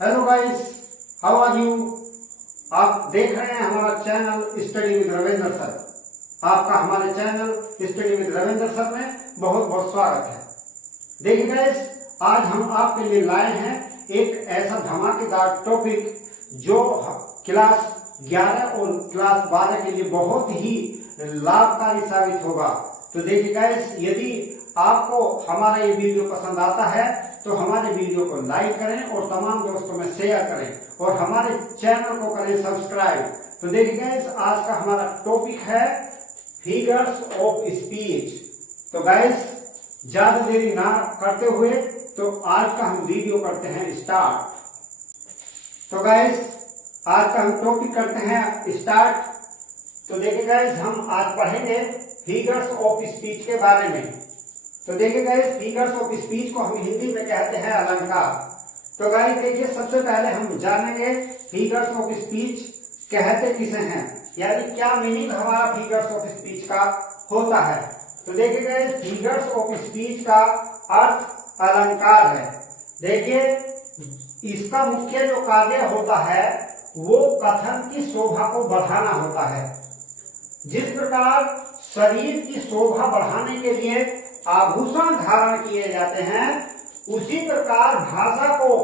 Hello guys, how are you. आप देख रहे हैं हमारा channel study with Ravindra sir. आपका हमारे channel study with Ravindra sir में बहुत बहुत स्वागत है। देखिए गाइस, आज हम आपके लिए लाए हैं एक ऐसा धमाकेदार टॉपिक जो क्लास 11 और क्लास 12 के लिए बहुत ही लाभकारी साबित होगा। तो देखिए गाइस, यदि आपको हमारा ये वीडियो पसंद आता है तो हमारे वीडियो को लाइक करें और तमाम दोस्तों में शेयर करें और हमारे चैनल को करें सब्सक्राइब। तो देखिए गाइस, आज का हमारा टॉपिक है फिगर्स ऑफ स्पीच। तो गाइस, ज्यादा देरी ना करते हुए तो आज का हम वीडियो करते हैं स्टार्ट। तो गाइस, आज का हम टॉपिक करते हैं स्टार्ट। तो देखिए गाइस, हम आज पढ़ेंगे फिगर्स ऑफ स्पीच के बारे में। तो देखिए गाइस, फिगर्स ऑफ स्पीच को हम हिंदी में कहते हैं अलंकार। तो गाइस देखिए, सबसे पहले हम जानेंगे फिगर्स ऑफ स्पीच कहते किसे हैं, यानी क्या मीनिंग हमारा फिगर्स ऑफ स्पीच का होता है। तो देखिए गाइस, फिगर्स ऑफ स्पीच का अर्थ अलंकार है। देखिए, इसका मुख्य जो कार्य होता है वो कथन की शोभा को बढ़ाना होता है। जिस प्रकार शरीर की शोभा बढ़ाने के लिए आभूषण धारण किए जाते हैं, उसी प्रकार भाषा को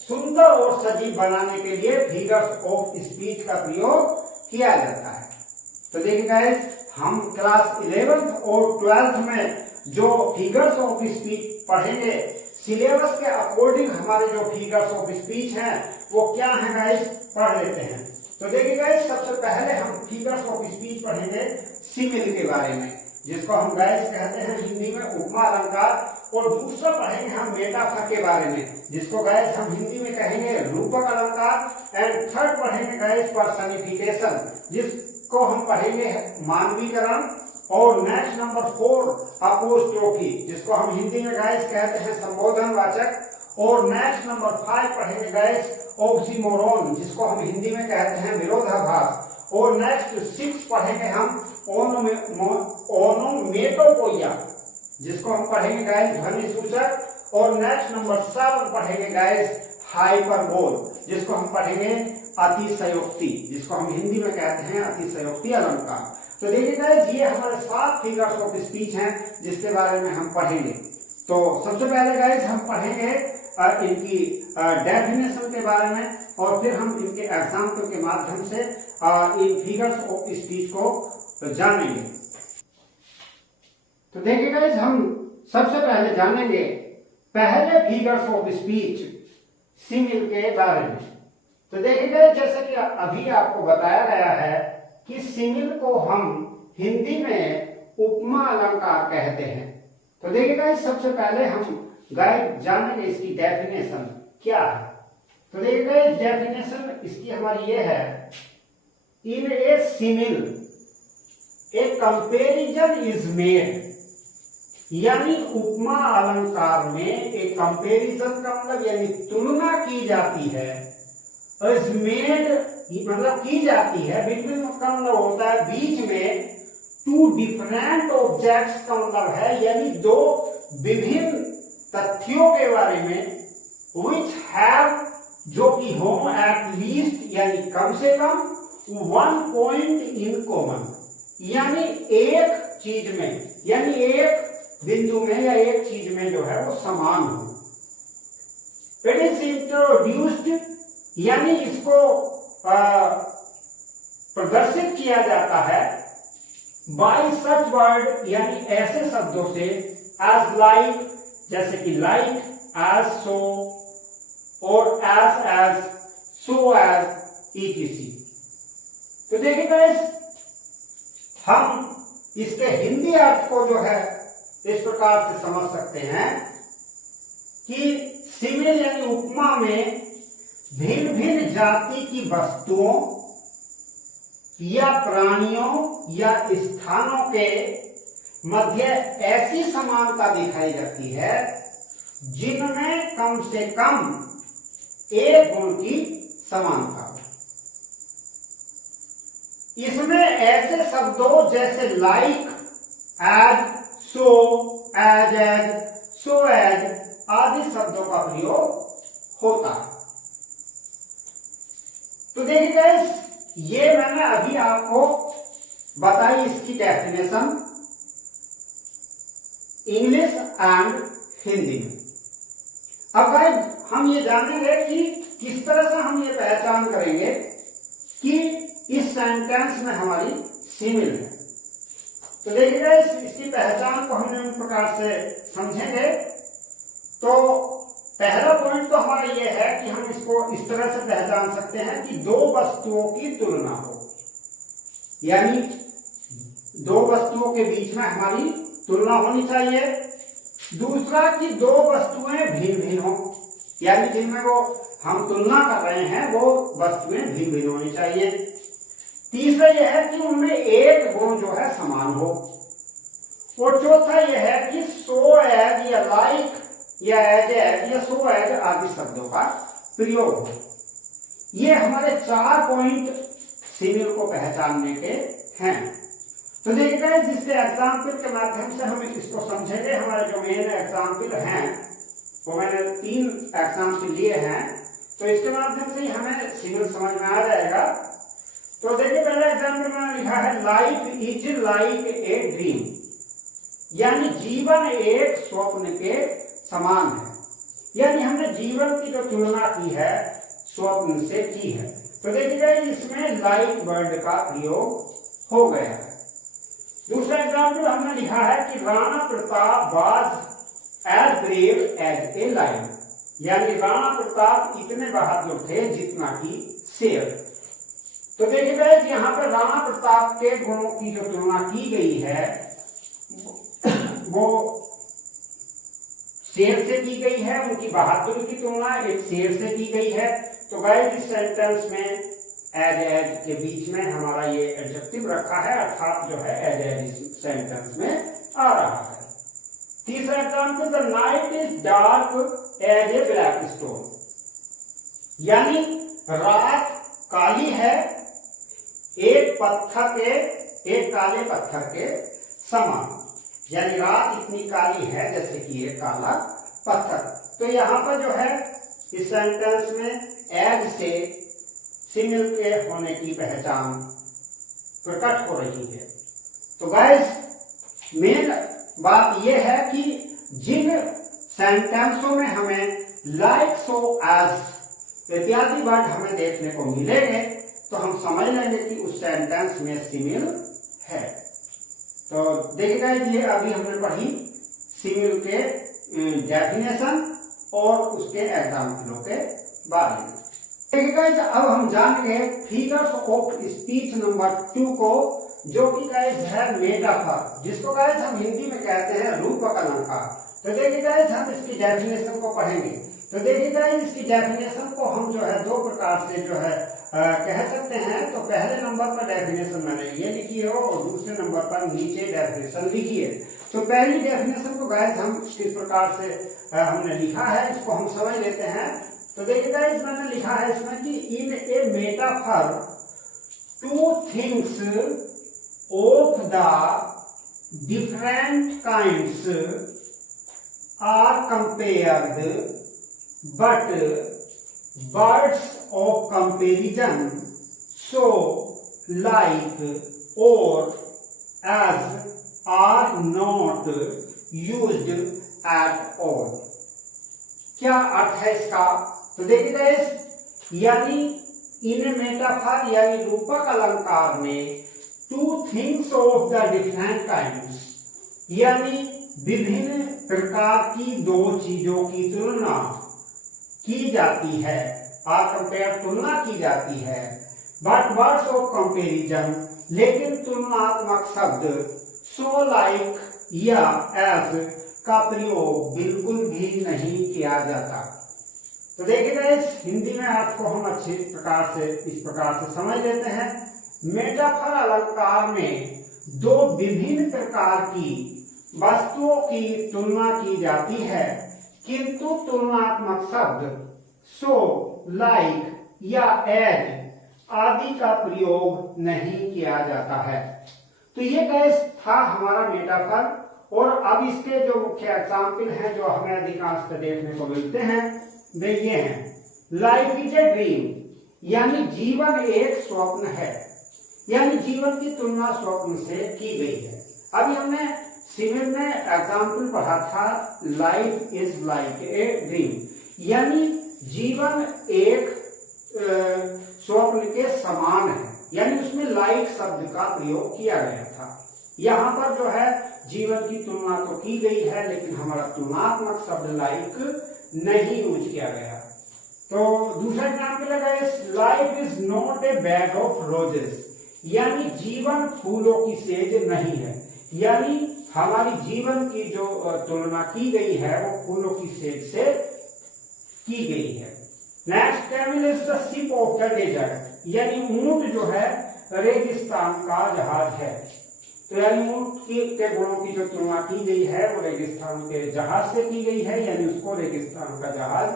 सुंदर और सजीव बनाने के लिए फिगर्स ऑफ स्पीच का प्रयोग किया जाता है। तो देखिए गाइस, हम क्लास 11th और 12th में जो फिगर्स ऑफ स्पीच पढ़ेंगे, सिलेबस के अकॉर्डिंग हमारे जो फिगर्स ऑफ स्पीच हैं वो क्या है गाइस, पढ़ लेते हैं। तो देखिए गाइस, सबसे पहले हम फिगर्स ऑफ स्पीच पढ़ेंगे सिमिल के बारे में, जिसको हम गाइस कहते हैं हिंदी में उपमा अलंकार, और दूसरा पढ़ेंगे हम मेटाफर के बारे में, जिसको गाइस हम हिंदी में कहेंगे रूपक अलंकार। एंड थर्ड पढ़ेंगे गाइस पर्सनिफिकेशन, जिसको हम पढ़ेंगे मानवीकरण। और नेक्स्ट नंबर 4 अपोस्ट्रोफी, जिसको हम हिंदी में गाइस कहते हैं संबोधनवाचक। और नेक्स्ट नंबर 5 पढ़ेंगे गाइस ऑक्सीमोरोन, जिसको हम हिंदी में कहते हैं विरोधाभास। और नेक्स्ट 6 पढ़ेंगे हम ओनोमेटोपोइया, जिसको हम पढ़ेंगे गाइस ध्वनि सूचक। और नेक्स्ट नंबर 7 पढ़ेंगे गाइस हाइपरबोल, जिसको हम पढ़ेंगे अतिशयोक्ति, जिसको हम हिंदी में कहते हैं अतिशयोक्ति अलंकार। तो देखिए गाइस, ये हमारे 7 फिगर्स ऑफ स्पीच हैं जिसके बारे में हम पढ़ेंगे। तो सबसे पहले गाइस हम पढ़ेंगे इनकी डेफिनेशन के बारे में, और फिर हम इनके एग्जाम्पल के माध्यम से इन फिगर्स ऑफ स्पीच को जानेंगे। तो देखिए गाइस, हम सबसे पहले जानेंगे पहले फिगर्स ऑफ स्पीच सिमिल के बारे में। तो देखिए गाइस, जैसे कि अभी आपको बताया गया है कि सिमिल को हम हिंदी में उपमा अलंकार कहते हैं। तो देखिए गाइस, सबसे पहले हम गाइस जानेंगे इसकी डेफिनेशन क्या है। तो देखिए गाइस, डेफिनेशन इसकी हमारी ये है, in a simile a comparison is made, यानी उपमा अलंकार में एक कंपैरिजन का मतलब यानी तुलना की जाती है। इज मेड मतलब की जाती है, बिटवीन का मतलब होता है बीच में, टू डिफरेंट ऑब्जेक्ट्स का मतलब है यानी दो विभिन्न तथ्यों के बारे में, विच हैव जो कि हो एट लीस्ट यानी कम से कम 1 पॉइंट इन कॉमन, यानी एक चीज में यानी एक बिंदु में या एक चीज में जो है वो समान हो। इट इज इंट्रोड्यूस्ड यानी इसको प्रदर्शित किया जाता है बाय सच वर्ड यानी ऐसे शब्दों से, एज लाइक जैसे कि लाइक, एज सो, और एज सो एज, etc। तो देखिए गाइस, हम इसके हिंदी अर्थ को जो है इस प्रकार से समझ सकते हैं कि सिमिल यानी उपमा में भिन्न भिन्न जाति की वस्तुओं या प्राणियों या स्थानों के मध्य ऐसी समानता दिखाई जाती है जिनमें कम से कम एक गुण की समानता हो। इसमें ऐसे शब्दों जैसे लाइक, एज, सो, एज, सो एज आदि शब्दों का प्रयोग होता है। तो देखिए गाइस, ये मैंने अभी आपको बताई इसकी डेफिनेशन इंग्लिश एंड हिंदी में। अब गाइस हम ये जानेंगे कि किस तरह से हम ये पहचान करेंगे कि इस सेंटेंस में हमारी सिमिल है। तो देखिए गाइस, इसकी पहचान को हम इन प्रकार से समझेंगे। तो पहला पॉइंट तो हमारा ये है कि हम इसको इस तरह से पहचान सकते हैं कि दो वस्तुओं की तुलना हो, यानी दो वस्तुओं के बीच में हमारी तुलना होनी चाहिए। दूसरा कि दो वस्तुएं भिन्न भिन्न हो, यानी जिनमें वो हम तुलना कर रहे हैं वो वस्तुएं भिन्न भिन्न होनी चाहिए। तीसरा यह है कि उनमें एक गुण जो है समान हो। और चौथा यह है कि सो एज या लाइक या एज या सो एज आदि शब्दों का प्रयोग हो। ये हमारे 4 पॉइंट सिमिल को पहचानने के हैं। तो देखिए जिसके एग्जाम्पल के माध्यम से हम इसको समझेंगे। हमारे जो मेन एग्जाम्पल हैं वो मैंने 3 एग्जाम्पल लिए हैं, तो इसके माध्यम से ही हमें सिमिल समझ में आ जाएगा। तो देखिए पहला एग्जाम्पल मैंने लिखा है life is like a dream, यानी जीवन एक स्वप्न के समान है। यानी हमने जीवन की जो तुलना की है स्वप्न से की है। तो देखिएगा इसमें लाइक वर्ड का प्रयोग हो गया है। दूसरा एग्जाम्पल हमने लिखा है कि Rana Pratap was as brave as a lion, यानी राणा प्रताप इतने बहादुर थे जितना कि शेर। तो देखिएगा यहाँ पर राणा प्रताप के गुणों की जो तुलना की गई है वो शेर से की गई है। उनकी बहादुरी की तुलना एक शेर से की गई है। तो गाइस इस सेंटेंस में एज के बीच में हमारा ये एडजेक्टिव रखा है, अर्थात जो है एज इस सेंटेंस में आ रहा है। तीसरा example the night is dark as a black stone, यानी रात काली है एक काले पत्थर के समान, यानी रात इतनी काली है जैसे कि ये काला पत्थर। तो यहाँ पर जो है इस सेंटेंस में एज से सिमिल के होने की पहचान प्रकट हो रही है। तो गाइस मेन बात यह है कि जिन सेंटेंसों में हमें लाइक सो एज इत्यादि वर्ड हमें देखने को मिलेंगे तो हम समझ लेंगे कि उस सेंटेंस में सिमिल है। तो देखिएगा ये अभी हमने पढ़ी सिमिल के डेफिनेशन और उसके एग्जाम्पलों के बारे में। देखिएगा अब हम जानेंगे फिगर्स ऑफ स्पीच नंबर 2 को, जो कि गाइस है मेटाफर, जिसको गाइस हम हिंदी में कहते हैं रूपक अलंकार। तो देखिए गाइस हम इसकी डेफिनेशन को पढ़ेंगे। तो देखिए गाइस इसकी डेफिनेशन को हम जो है 2 प्रकार से जो है कह सकते हैं। तो पहले नंबर पर डेफिनेशन मैंने ये लिखी है और दूसरे नंबर पर नीचे डेफिनेशन लिखी है। तो पहली डेफिनेशन को गाइस हम किस प्रकार से हमने लिखा है इसको हम समझ लेते हैं। तो देखिए गाइस मैंने लिखा है इसमें कि in a metaphor 2 things of the different kinds are compared but words of comparison so like or as are not used at all। क्या अर्थ है इसका? तो देखिए यानी इन मेटाफर यानी रूपक अलंकार में 2 things of the different kinds, यानी विभिन्न प्रकार की 2 चीजों की तुलना की जाती है, आर कंपेयर तुलना की जाती है। बट वर्ड्स ऑफ कंपेरिजन लेकिन तुलनात्मक शब्द सो लाइक या एज का प्रयोग बिल्कुल भी नहीं किया जाता। तो देखिएगा इस हिंदी में अर्थ को हम अच्छी प्रकार से इस प्रकार से समझ लेते हैं। मेटाफर अलंकार में 2 विभिन्न प्रकार की वस्तुओं की तुलना की जाती है, किंतु तुलनात्मक शब्द सो लाइक या एज आदि का प्रयोग नहीं किया जाता है। तो ये गाइस था हमारा मेटाफर। और अब इसके जो मुख्य एग्जाम्पल हैं जो हमें अधिकांश देखने को मिलते हैं वे ये हैं। लाइफ इज ए ड्रीम, यानी जीवन एक स्वप्न है, यानी जीवन की तुलना स्वप्न से की गई है। अभी हमने सिविल में एग्जाम्पल पढ़ा था, life is like a dream, यानी जीवन एक स्वप्न के समान है, यानी उसमें लाइक शब्द का प्रयोग किया गया था। यहाँ पर जो है जीवन की तुलना तो की गई है, लेकिन हमारा तुलनात्मक शब्द लाइक नहीं यूज किया गया। तो दूसरा एग्जाम्पल है, life is not a bag of roses, यानी जीवन फूलों की सेज नहीं है, यानी हमारी जीवन की जो तुलना की गई है वो फूलों की सेज से की गई है। Next, camel is the ship of the desert, यानी ऊंट जो है रेगिस्तान का जहाज है। तो यानी ऊंट के गुणों की जो तुलना की गई है वो रेगिस्तान के जहाज से की गई है, यानी उसको रेगिस्तान का जहाज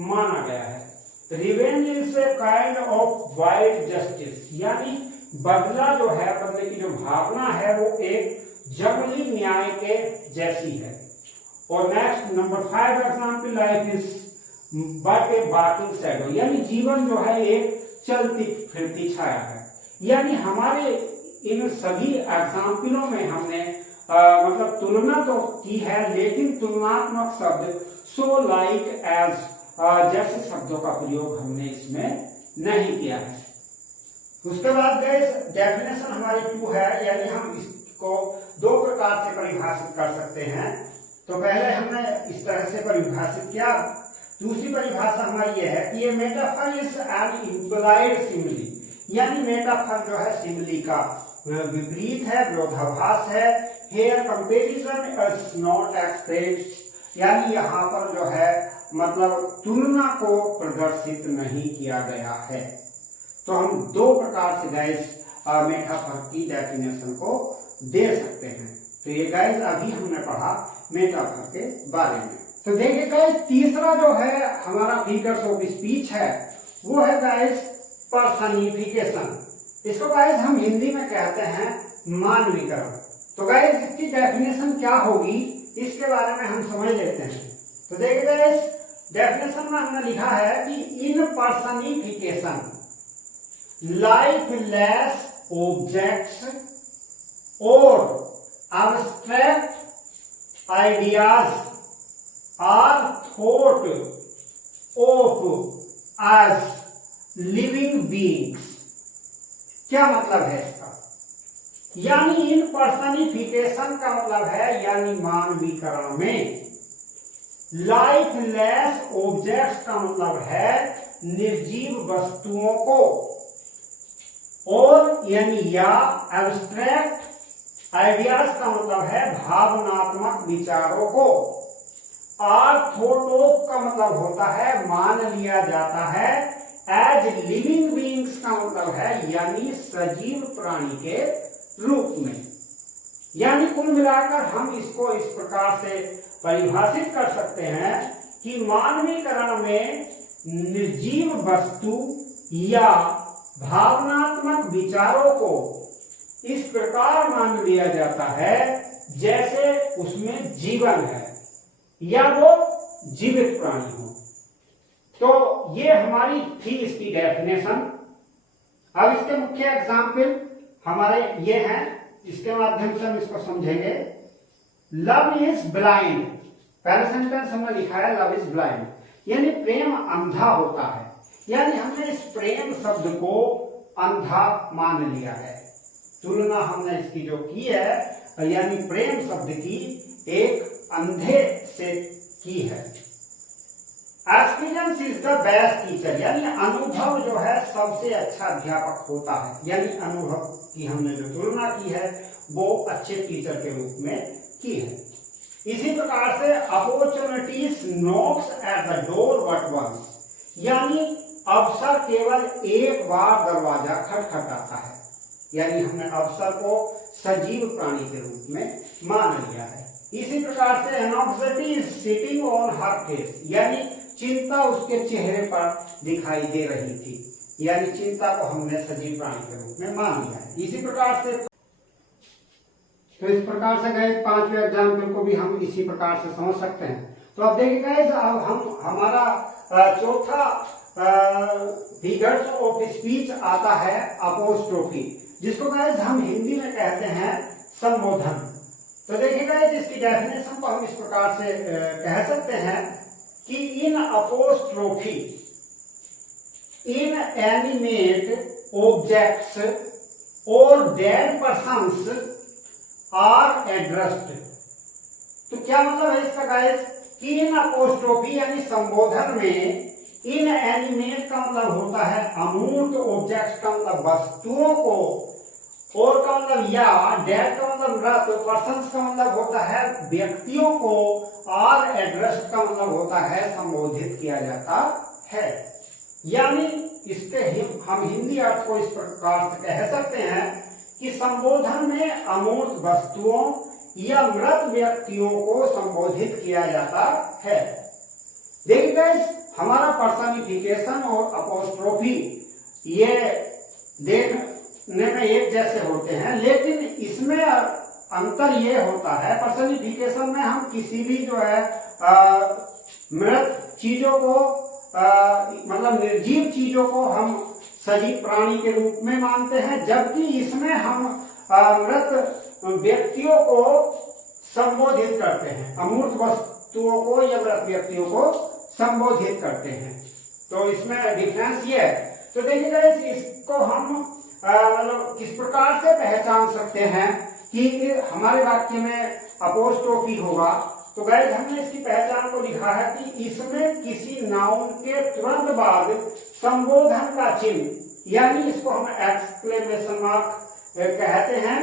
माना गया है। Revenge is a kind of wild justice, यानी बदला जो है, बदले की जो भावना है वो एक जंगली न्याय के जैसी है। और next number 5 example, life is but A walking shadow, यानी जीवन जो है एक चलती फिरती छाया है। यानी हमारे इन सभी एग्जाम्पलों में हमने मतलब तुलना तो की है, लेकिन तुलनात्मक शब्द सो लाइक एज जैसे शब्दों का प्रयोग हमने इसमें नहीं किया है। उसके बाद डेफिनेशन हमारी 2 है, यानी हम इसको 2 प्रकार से परिभाषित कर सकते हैं। तो पहले हमने इस तरह से परिभाषित किया। दूसरी परिभाषा हमारी यह है कि ये metaphor is an implied simile, यानी मेटाफर जो है सिमिली का विपरीत है, विरोधाभास है। Here comparison is not expressed, यानी यहाँ पर जो है मतलब तुलना को प्रदर्शित नहीं किया गया है। तो हम 2 प्रकार से गाइस मेटाफर की डेफिनेशन को दे सकते हैं। तो ये गाइस अभी हमने पढ़ा मेटाफर के बारे में। तो देखिए गाइस, तीसरा जो है हमारा फिगर्स ऑफ स्पीच है वो है गाइस पर्सनिफिकेशन। इसको गाइस हम हिंदी में कहते हैं मानवीकरण। तो गाइस इसकी डेफिनेशन क्या होगी इसके बारे में हम समझ लेते हैं। तो देखिए गाइस, डेफिनेशन में हमने लिखा है कि इन पर्सनिफिकेशन लाइफलेस ऑब्जेक्ट्स और abstract ideas are thought of as living beings। क्या मतलब है इसका? यानी इन पर्सनिफिकेशन का मतलब है, यानी मानवीकरण में लाइफलेस ऑब्जेक्ट्स का मतलब है निर्जीव वस्तुओं को, और यानी या एब्स्ट्रैक्ट आइडियाज का मतलब है भावनात्मक विचारों को। आर्थोटोप का मतलब होता है मान लिया जाता है। एज लिविंग बीइंग्स का मतलब है यानी सजीव प्राणी के रूप में। यानी कुल मिलाकर हम इसको इस प्रकार से परिभाषित कर सकते हैं कि मानवीकरण में निर्जीव वस्तु या भावनात्मक विचारों को इस प्रकार मान लिया जाता है जैसे उसमें जीवन है या वो जीवित प्राणी हो। तो ये हमारी थी इसकी डेफिनेशन। अब इसके मुख्य एग्जाम्पल हमारे ये हैं, इसके माध्यम से हम इसको समझेंगे। लव इज ब्लाइंड, पहला सेंटेंस हमने लिखा है लव इज ब्लाइंड, यानी प्रेम अंधा होता है। यानी हमने इस प्रेम शब्द को अंधा मान लिया है। तुलना हमने इसकी जो की है यानी प्रेम शब्द की एक अंधे से की है। Experience is the best teacher, यानी अनुभव जो है सबसे अच्छा अध्यापक होता है। यानी अनुभव की हमने जो तुलना की है वो अच्छे टीचर के रूप में की है। इसी प्रकार से opportunities knocks at the door but once, यानी अवसर केवल एक बार दरवाजा खटखटाता है। यानी हमने अवसर को सजीव प्राणी के रूप में मान लिया है। इसी प्रकार से anxiety is sitting on her face, यानी चिंता उसके चेहरे पर दिखाई दे रही थी। यानी चिंता को हमने सजीव प्राणी के रूप में मान लिया है। इसी प्रकार से तो इस प्रकार से गए 5वें एग्जाम्पल को भी हम इसी प्रकार से समझ सकते हैं। तो अब देखिए गाइस, अब हम हमारा चौथा फिगर्स ऑफ स्पीच आता है अपोस्ट्रोफी, जिसको गाइस हम हिंदी में कहते हैं संबोधन। तो देखिए गाइस इसकी डेफिनेशन को हम इस प्रकार से कह सकते हैं कि इन अपोस्ट्रोफी इन एनिमेट ऑब्जेक्ट्स और डेड पर्सन्स आर एड्रेस्ड। तो क्या मतलब है इसका गाइस कि इन अपोस्ट्रोफी यानी संबोधन में इन एनिमेट का मतलब होता है अमूर्त, ऑब्जेक्ट्स का मतलब वस्तुओं को, और का मतलब या, डेड का मतलब मृत, पर्सन्स का मतलब होता है व्यक्तियों को, और एड्रेस्ड का मतलब होता है संबोधित किया जाता है। यानी इसके हम हिंदी अर्थ को इस प्रकार से कह सकते हैं कि संबोधन में अमूर्त वस्तुओं या मृत व्यक्तियों को संबोधित किया जाता है। देखिए गाइस हमारा पर्सनिफिकेशन और अपोस्ट्रोफी ये देखने में एक जैसे होते हैं, लेकिन इसमें अंतर ये होता है, पर्सनिफिकेशन में हम किसी भी जो है मृत चीजों को मतलब निर्जीव चीजों को हम सजीव प्राणी के रूप में मानते हैं, जबकि इसमें हम मृत व्यक्तियों को संबोधित करते हैं, अमूर्त वस्तुओं को या मृत व्यक्तियों को संबोधित करते हैं। तो इसमें डिफरेंस ये है। तो देखिएगा इसको हम मतलब किस प्रकार से पहचान सकते हैं कि हमारे वाक्य में अपोस्ट्रोफी होगा। तो गाइस हमने इसकी पहचान को लिखा है कि इसमें किसी नाउन के तुरंत बाद संबोधन का चिन्ह, यानी इसको हम एक्सक्लेमेशन मार्क कहते हैं,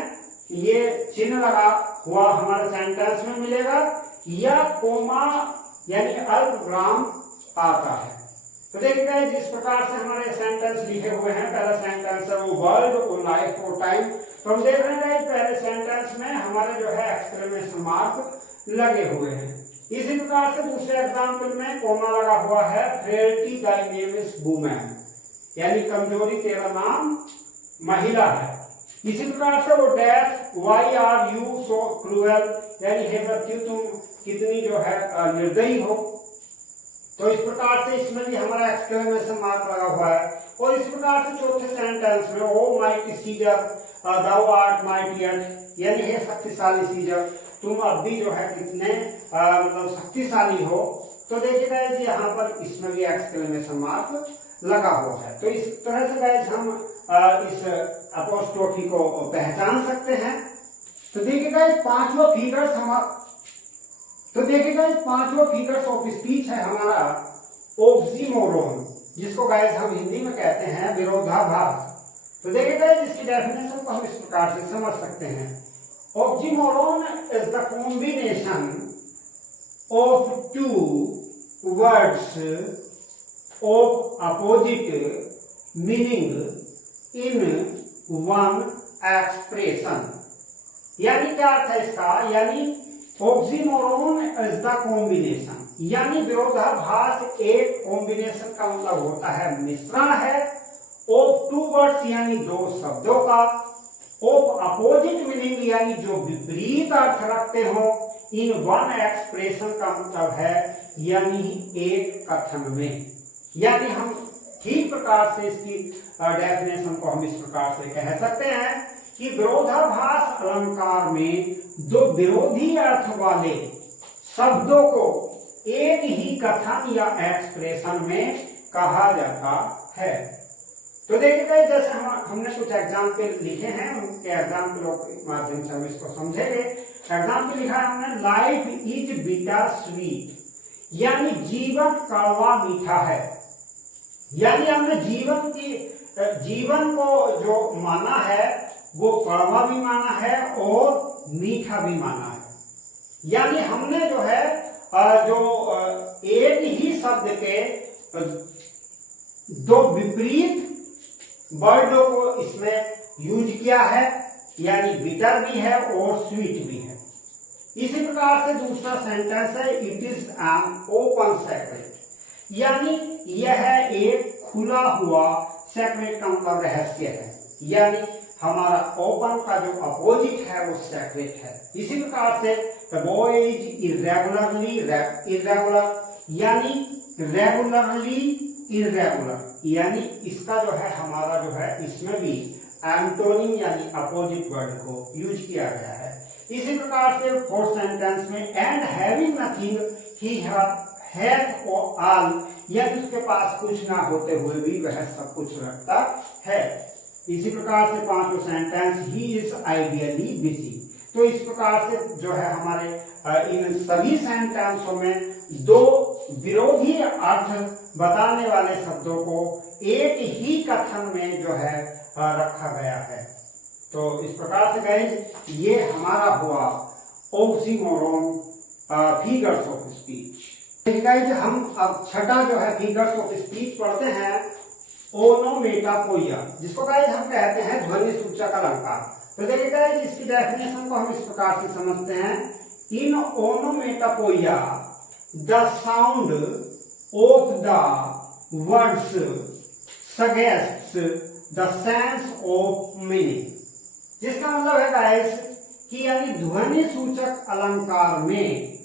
ये चिन्ह लगा हुआ हमारे सेंटेंस में मिलेगा, या कोमा यानी अल्पविराम आता है। तो देखिए जिस प्रकार से हमारे सेंटेंस लिखे हुए हैं, पहला सेंटेंस है वो वर्ल्ड और लाइफ और टाइम। तो हम देख रहे हैं पहले सेंटेंस में हमारे जो है एक्सक्लेमेशन मार्क लगे हुए हैं। इसी प्रकार से दूसरे एग्जाम्पल में कोमा लगा हुआ है, frailty Dai name is woman, यानी कमजोरी तेरा नाम महिला है। इसी प्रकार से वो death, why are you so cruel, यानी हे मृत्यु तुम कितनी जो है निर्दयी हो। तो इस प्रकार से इसमें भी हमारा एक्सक्लेमेशन मार्क लगा हुआ है। और इस प्रकार से चौथे सेंटेंस में ओ माइटी सीजर दाउ आर्ट माइटियट, यानी हे शक्तिशाली सीजर तुम अब भी जो है कितने मतलब शक्तिशाली हो। तो देखिए गाइस यहाँ पर इसमें भी एक्सक्लेमेशन मार्क लगा हुआ है। तो इस तरह से गाइस हम इस अपोस्ट्रोफी को पहचान सकते हैं। तो देखिए गाइस पांचवा फिगर्स ऑफ स्पीच है हमारा ऑक्सीमोरोन, जिसको गाइस हम हिंदी में कहते हैं विरोधाभास। तो देखिए गाइस इसकी डेफिनेशन को हम इस प्रकार से समझ सकते हैं। Oxymoron is the combination of two words of opposite meaning in one expression. यानी क्या अर्थ है इसका, यानी ऑक्सीमोरोन इज द कॉम्बिनेशन, यानी विरोधाभास एक कॉम्बिनेशन का मतलब होता है मिश्रण है, ऑफ टू वर्ड्स यानी दो शब्दों का, ऑफ अपोजिट मीनिंग यानी जो विपरीत अर्थ रखते हो, इन वन एक्सप्रेशन का मतलब है यानी एक कथन में। यानी हम ठीक प्रकार से इसकी डेफिनेशन को हम इस प्रकार से कह सकते हैं कि विरोधाभास अलंकार में दो विरोधी अर्थ वाले शब्दों को एक ही कथन या एक्सप्रेशन में कहा जाता है। तो देखिए जैसे हमने कुछ एग्जाम्पल लिखे हैं, उनके एग्जाम्पलों के माध्यम से हम इसको समझेंगे। एग्जाम्पल लिखा है हमने, लाइफ इज बिटर स्वीट, यानी जीवन कड़वा मीठा है। यानी हमने जीवन को जो माना है वो कड़वा भी माना है और मीठा भी माना है। यानी हमने जो है एक ही शब्द के दो विपरीत वर्डों को इसमें यूज किया है, यानी बिटर भी है और स्वीट भी है। इसी प्रकार से दूसरा सेंटेंस है, it is an open secret, यानी यह एक खुला हुआ सेक्रेट का मतलब रहस्य है। यानी हमारा ओपन का जो अपोजिट है वो सेक्रेट है। इसी प्रकार से the boy is irregularly irregular, यानी रेगुलरली इनरेगुलर, यानी इसका जो है हमारा जो है इसमें भी एंटोनिम यानी अपोजिट वर्ड को यूज किया गया है। इसी प्रकार से फोर्थ सेंटेंस में and having nothing he hath all, यानी उसके पास कुछ ना होते हुए भी वह सब कुछ रखता है। इसी प्रकार से पांचवा sentence he is ideally busy. तो इस प्रकार से जो है हमारे इन सभी सेंटेंसों में दो विरोधी अर्थ बताने वाले शब्दों को एक ही कथन में जो है रखा गया है। तो इस प्रकार से गाइस ये हमारा हुआ oxymoron figures of speech. Guys हम अब छठा जो है फिगर्स ऑफ स्पीच पढ़ते हैं, ओनोमेटोपोइया, जिसको गाइस हम कहते हैं ध्वनि सूचक अलंकार। तो देखिए गाइस इसकी डेफिनेशन को हम इस प्रकार से समझते हैं, in onomatopoeia the sound of the words suggests the sense of meaning. जिसका मतलब है गाइस कि यानी ध्वनि सूचक अलंकार में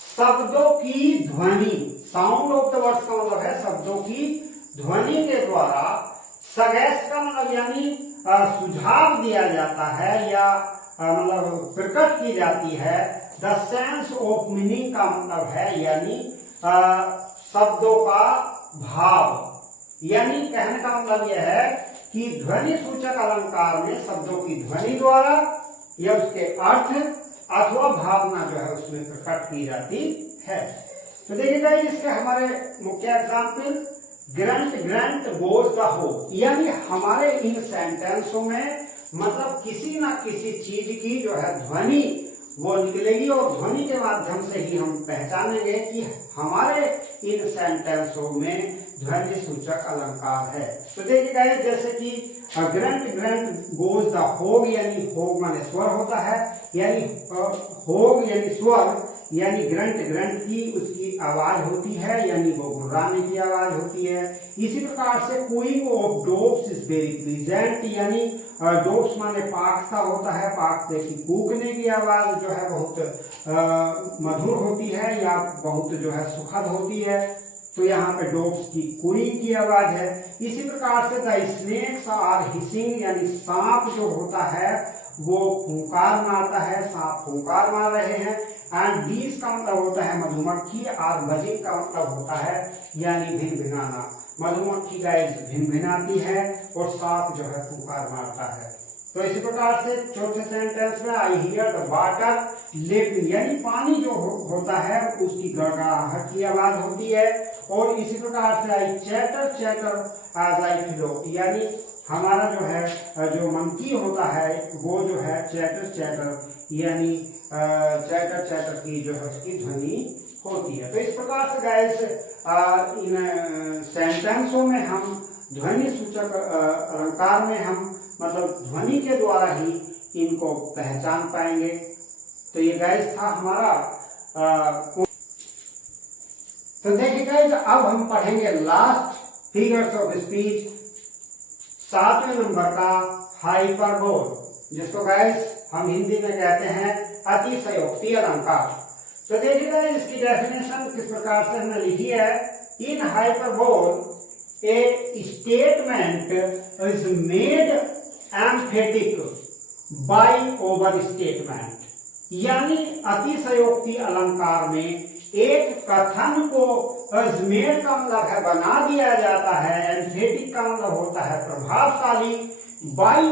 शब्दों की ध्वनि, साउंड ऑफ द वर्ड्स का मतलब है शब्दों की ध्वनि के द्वारा, सजेस्ट का मतलब यानी सुझाव दिया जाता है या मतलब प्रकट की जाती है। द सेंस ऑफ मीनिंग का मतलब है यानी शब्दों का भाव, यानी कहने का मतलब यह है कि ध्वनि सूचक अलंकार में शब्दों की ध्वनि द्वारा या उसके अर्थ अथवा भावना जो है उसमें प्रकट की जाती है। तो देखिएगा इसके हमारे मुख्य example, grunt grunt goes the हो, यानी हमारे इन सेंटेंसों में मतलब किसी ना किसी चीज की जो है ध्वनि वो निकलेगी और ध्वनि के माध्यम से ही हम पहचानेंगे कि हमारे इन सेंटेंसों में ध्वनि सूचक अलंकार है। तो देखिएगा जैसे कि ग्रंट ग्रंट गोज द होग, यानी होग माने स्वर होता है, यानी होग यानी स्वर, यानी ग्रंट ग्रंट की उसकी आवाज होती है, यानी वो गुर्राने की आवाज होती है। इसी प्रकार से cooing of dogs is very pleasant, यानी डॉग्स माने पाखता होता है, पाखते की कूकने की आवाज जो है बहुत मधुर होती है या बहुत जो है सुखद होती है। तो यहाँ पे डॉग्स की कूइंग की आवाज है। इसी प्रकार से द स्नेक्स आर हिसिंग, यानी सांप जो होता है वो फूंकार मारता है, सांप फूंकार मार रहे हैं। एंड बीज का मतलब होता है मधुमक्खी, और बजिंग का मतलब होता है यानी भिनभिनाना। मधुमक्खी गाइस भिनभिनाती है और सांप जो है फूंकार मारता है। तो इसी प्रकार से चौथे सेंटेंस में I hear the water lapping, यानी पानी जो होता है उसकी गड़गड़ाहट की आवाज होती है। और इसी प्रकार से I chatter chatter as I flow, यानी हमारा जो है जो मंकी होता है वो जो है चैटर चैटर यानी चैटर चैटर की जो है उसकी ध्वनि होती है। तो इस प्रकार से गाइस इन सेंटेंसों में हम ध्वनि सूचक अलंकार में हम मतलब ध्वनि के द्वारा ही इनको पहचान पाएंगे। तो ये गाइस था हमारा तो देखिए गाइस अब हम पढ़ेंगे लास्ट फिगर्स ऑफ स्पीच, 7वें नंबर का हाइपरबोल, जिसको गाइस हम हिंदी में कहते हैं अतिशयोक्ति अलंकार। तो देखिएगा इसकी डेफिनेशन किस प्रकार से हमने लिखी है, in hyperbole a statement is made emphatic by overstatement, यानी अतिशयोक्ति अलंकार में एक कथन को अजमेर का मतलब है बना दिया जाता है, एम्फेटिक का मतलब होता है प्रभावशाली, बाय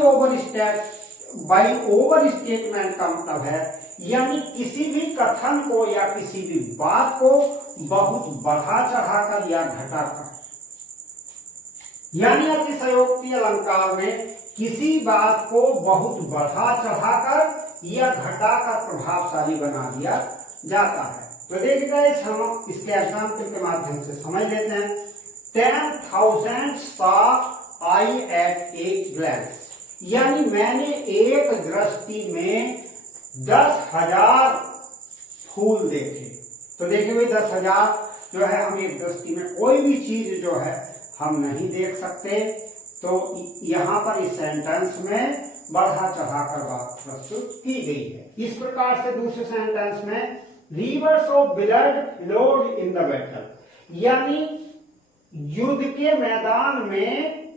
ओवर स्टेटमेंट का मतलब है यानी किसी भी कथन को या किसी भी बात को बहुत बढ़ा चढ़ाकर या घटाकर, यानी अतिशयोक्ति अलंकार में किसी बात को बहुत बढ़ा चढ़ाकर या घटाकर प्रभावशाली बना दिया जाता है। तो देखिएगा हम इसके एग्जाम्पल के माध्यम से समझ लेते हैं। 10,000 saw I at a glance, यानी मैंने एक दृष्टि में 10,000 फूल देखे। तो देखिए भाई 10,000 जो है हम एक दृष्टि में कोई भी चीज जो है हम नहीं देख सकते। तो यहाँ पर इस सेंटेंस में बढ़ा चढ़ाकर बात प्रस्तुत की गई है। इस प्रकार से दूसरे सेंटेंस में reverse of blood flowed in the battle, यानी युद्ध के मैदान में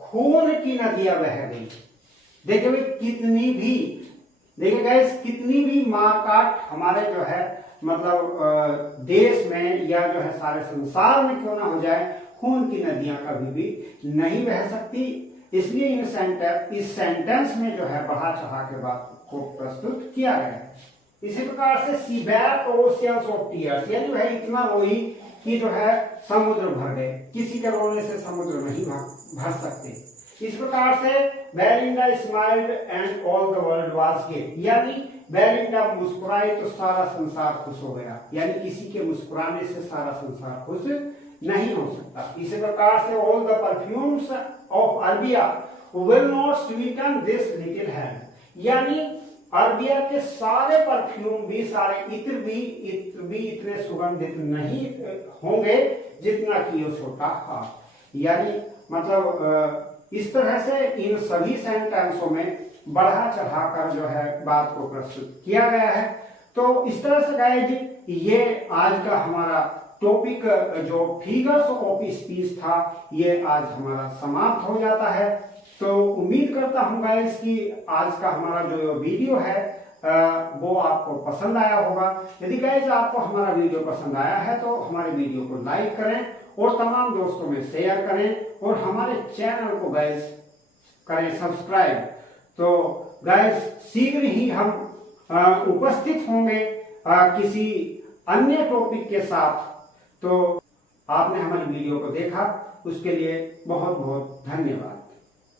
खून की नदियां बह गई। देखिए भाई देखिए गाइस, कितनी भी मारकाट हमारे जो है मतलब देश में या जो है सारे संसार में क्यों ना हो जाए, खून की नदियां कभी भी नहीं बह सकती। इसलिए इस सेंटेंस में जो है बढ़ा चढ़ा के बात को प्रस्तुत किया गया है। इसी प्रकार से सी बैक ओशियंस ऑफ टीयर्स, ये जो है इतना रोई कि जो है समुद्र भर गए। किसी के रोने से समुद्र नहीं भर सकते। इस प्रकार से Belinda smiled and all the world was gay, यानी बेलिंडा मुस्कुराई तो सारा संसार खुश हो गया। यानी किसी के मुस्कुराने से सारा संसार खुश नहीं हो सकता। इसी प्रकार से all the perfumes of Arabia will not Sutton this little hand, यानी अरबिया के सारे परफ्यूम भी, सारे इत्र भी इतने सुगंधित नहीं होंगे जितना कि वो छोटा हाथ। यानी मतलब इस तरह से इन सभी सेंटेंसों में बढ़ा चढ़ाकर जो है बात को प्रस्तुत किया गया है। तो इस तरह से गाइज ये आज का हमारा टॉपिक जो फिगर्स ऑफ स्पीच था, ये आज हमारा समाप्त हो जाता है। तो उम्मीद करता हूं गाइस कि आज का हमारा जो वीडियो है वो आपको पसंद आया होगा। यदि गाइस आपको हमारा वीडियो पसंद आया है तो हमारे वीडियो को लाइक करें और तमाम दोस्तों में शेयर करें और हमारे चैनल को गाइस करें सब्सक्राइब। तो गाइस शीघ्र ही हम उपस्थित होंगे किसी अन्य टॉपिक के साथ। तो आपने हमारी वीडियो को देखा उसके लिए बहुत बहुत धन्यवाद।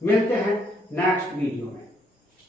मिलते हैं नेक्स्ट वीडियो में।